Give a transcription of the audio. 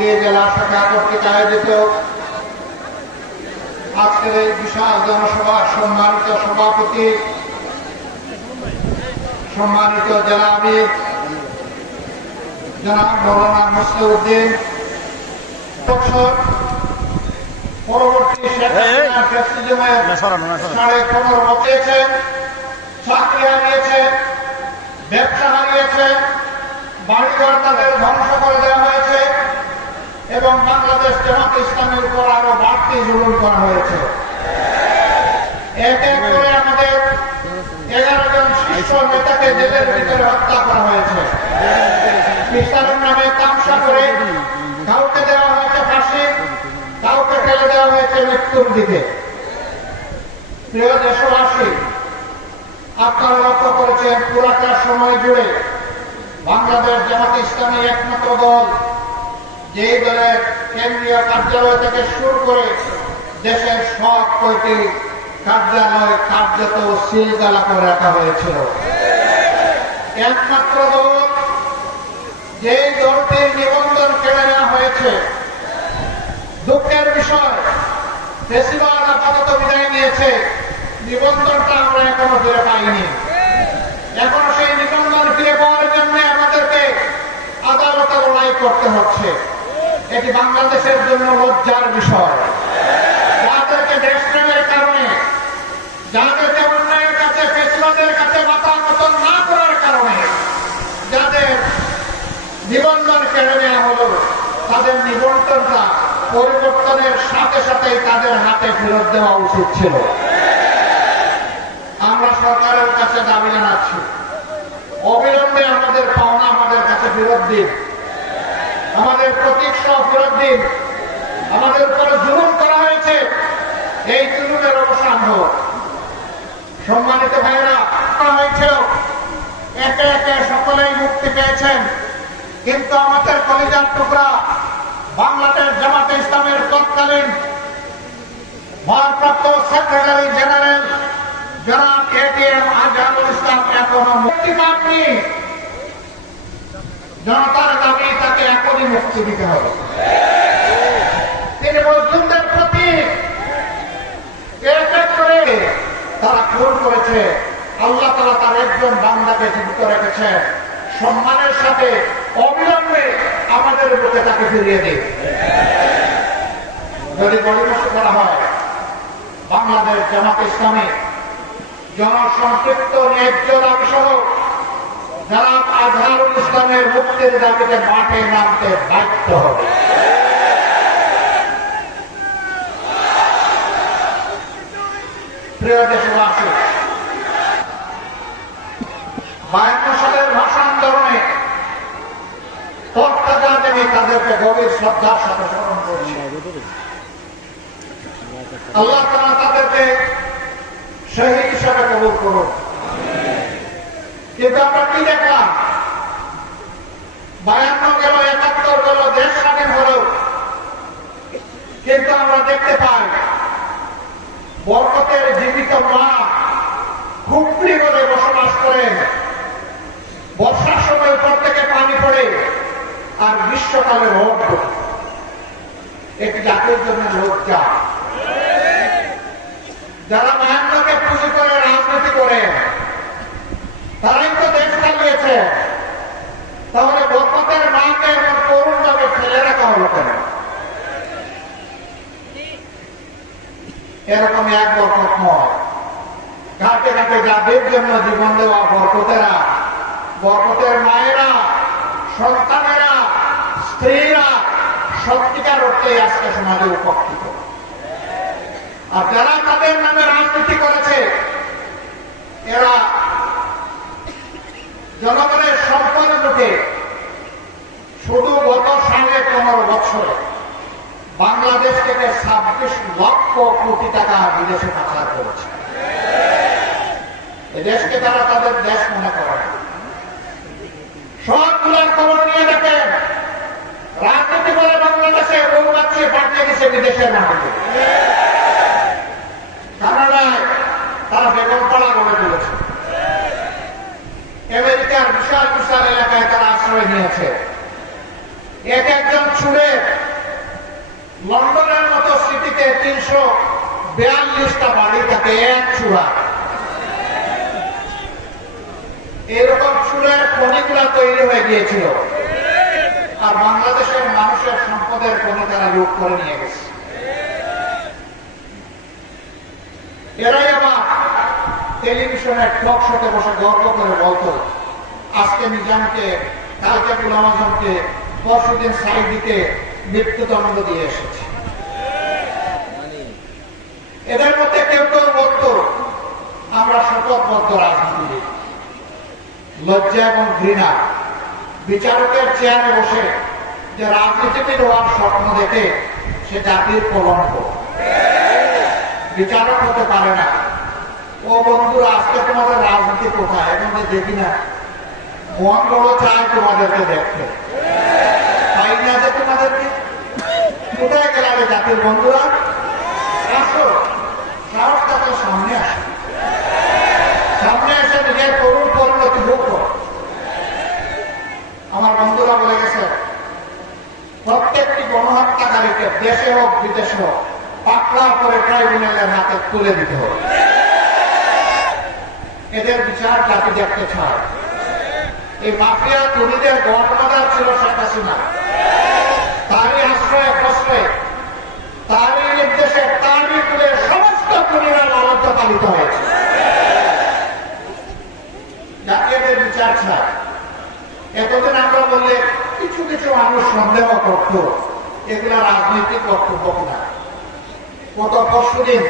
নদী জেলা শাখা কর্তৃক আয়োজিত আজকের এই বিশাল জনসভা সম্মানিত সভাপতি সম্মানিত জেলা আমির জনাব মৌলানা মুসলিউদ্দিন পরবর্তী সাড়ে পনেরো বছরেছে চাকরি হারিয়েছে ব্যবসা হারিয়েছে বাড়িঘর তাদের ধ্বংস করে দেওয়া হয়েছে। এবং বাংলাদেশ জামাত ইসলামের উপর আরও বাড়তি জুলুম করা হয়েছে। এক এক করে আমাদের এগারো জন শীর্ষ নেতাকে জেলের ভিতরে হত্যা করা হয়েছে। বিচারের নামে তামসা করে কাউকে দেওয়া হয়েছে ফাঁসি, কাউকে ফেলে দেওয়া হয়েছে মৃত্যুর দিকে। প্রিয় দেশবাসী, আপনারা লক্ষ্য করেছেন পুরাটা সময় জুড়ে বাংলাদেশ জামাত ইসলামী একমাত্র দল যেই দলের কেন্দ্রীয় কার্যালয় থেকে শুরু করে দেশের সব কয়টি কার্যালয় কার্যত সিলগালা করে রাখা হয়েছিল। একমাত্র দল যেই দলটির নিবন্ধন কেড়ে নেওয়া হয়েছে, দুঃখের বিষয় ফেসিবাল আপাতত বিদায় নিয়েছে, নিবন্ধনটা আমরা এখনও ফিরে পাইনি। এখনও সেই নিবন্ধন ফিরে পাওয়ার জন্য আমাদেরকে আদালতে লড়াই করতে হচ্ছে। এটি বাংলাদেশের জন্য লজ্জার বিষয়। যাদেরকে দেশপ্রেমের কারণে যাদেরকে অন্যায়ের কাছে ফেসিবাদের কাছে মাথা মতন না করার কারণে, যাদের নিবন্ধন কেড়ে নেওয়া হলো, তাদের নিবন্ধনটা পরিবর্তনের সাথে সাথেই তাদের হাতে ফেরত দেওয়া উচিত ছিল। আমরা সরকারের কাছে দাবি জানাচ্ছি, অবিলম্বে আমাদের পাওনা আমাদের কাছে ফেরত দিন। আমাদের প্রতীক সহ ফেরত দিন আমাদের উপরে জুলুম করা হয়েছে। এই জুলুমের অবসান হোক। সম্মানিত ভাইরা করা হয়েছিল একে একে সকলেই মুক্তি পেয়েছেন। কিন্তু আমাদের কলিজার টুকরা বাংলাদেশ জামাতে ইসলামের তৎকালীন ভারপ্রাপ্ত সেক্রেটারি জেনারেল জনাব এটিএম আজহারুল ইসলাম এখনও মুক্তি পাননি জনতার দাবি তাকে দিতে হবে। তিনি মজলুমদের প্রতি করে তারা খুন করেছে। আল্লাহ তালা তার একজন বান্দাকে জীবিত রেখেছে। সম্মানের সাথে, অবিলম্বে আমাদের বুকে তাকে ফিরিয়ে দিন। যদি পরিবেশ করা হয়, বাংলাদেশ জামাত ইসলামী জনসম্পৃক্ত ন্যায্য দাবি সহ যারা আজহারুল ইসলামের মুক্তির দাবিতে মাঠে নামতে বাধ্য হবে। প্রিয় দেশবাসী, বায়ান্ন সালের ভাষা আন্দোলনে তৎকাজা দেবী তাদেরকে গভীর শ্রদ্ধার সাথে স্মরণ করছি। আল্লাহ তারা তাদেরকে শহীদ হিসাবে কবুল করুন। কিন্তু আমরা কি দেখলাম বায়ান্ন গেল একাত্তর গেল দেশ স্বাধীন হল। কিন্তু আমরা দেখতে পাই, বরকতের জীবিত মা খুবলি বলে বসবাস করেন। বর্ষার সময় উপর থেকে পানি পড়ে আর গ্রীষ্মকালে পড়ে। এটি জাতির জন্য লজ্জা যারা মায়ানকে পুঁজি করে রাজনীতি করে তারাই তো দেশ চালিয়েছে। তাহলে বরকতের মাকে এবং করুণ ভাবে ফেলে রাখা হলো কেন এরকম এক বরকত ঘাটে ঘাটে যাদের জন্য জীবন দেওয়া বরকতেরা, বরকতের মায়েরা, সন্তানেরা, স্ত্রীরা সত্যিকার অর্থে আজকে সমাজে উপকৃত। আর যারা তাদের নামে রাজনীতি করেছে, এরা জনগণের সম্পদ লুটে শুধু গত সাড়ে পনেরো বছরে বাংলাদেশ থেকে ছাব্বিশ লক্ষ কোটি টাকা বিদেশে পাচার করেছে দেশকে তারা তাদের দেশ মনে করে না। সবগুলোর খবর নিয়ে দেখেন, রাজনীতি বলে বাংলাদেশে বহু বাচ্চা পাঠিয়ে দিচ্ছে বিদেশে না বিশাল এলাকায় তারা আশ্রয় নিয়েছে। এক একজন ছুড়ে লন্ডনের মতো সিটিতে তিনশো বিয়াল্লিশটা বাড়ি থাকে এক চূড়া এরকম চূড়ার খনিগুলা তৈরি হয়ে গিয়েছিল। আর বাংলাদেশের মানুষের সম্পদের খনি তারা লুট করে নিয়ে গেছে। এরাই আবার টেলিভিশনের টক শোতে বসে গর্ব করে বলতো। আজকে নিজামকে, কালকে গুলাম আজমকে পরশুদিন সাইদিকে মৃত্যুদণ্ড দিয়ে এসেছে। এদের মধ্যে কেউ কেউ বলতো, আমরা শপথবদ্ধ রাজনীতিবিদ লজ্জা এবং ঘৃণা। বিচারকের চেয়ারে বসে যে রাজনীতিবিদ হওয়ার স্বপ্ন দেখে, সে জাতির কলঙ্ক। বিচারক হতে পারে না। ও বন্ধুরা, আজকে তোমাদের রাজনীতি কোথায়? এখন দেখি না। মন বড় চায় তোমাদেরকে দেখতে। তাই না যে তোমাদেরকে? কোথায় গেলাবে জাতির বন্ধুরা? সামনে আসো। সামনে এসে নিজের করুণ পরিণতি করো। আমার বন্ধুরা বলে গেছে, প্রত্যেকটি গণহত্যাকারীকে দেশে হোক, বিদেশে হোক পাকড়া করে ট্রাইব্যুনালের হাতে তুলে দিতে হবে। এদের বিচার জাতি দেখতে চায়। এই মাফিয়া খুনিদের গণমাদার ছিল শেখ হাসিনা তারই আশ্রয়ে প্রশ্রয়ে তারই নির্দেশে তারই তুলে সমস্ত খুনিরা লালন পালিত হয়েছে। জাতীয়দের বিচার চায় এতদিন আমরা বললে কিছু কিছু মানুষ সন্দেহ করত, এগুলা রাজনৈতিক বক্তব্য না গত পরশু দিন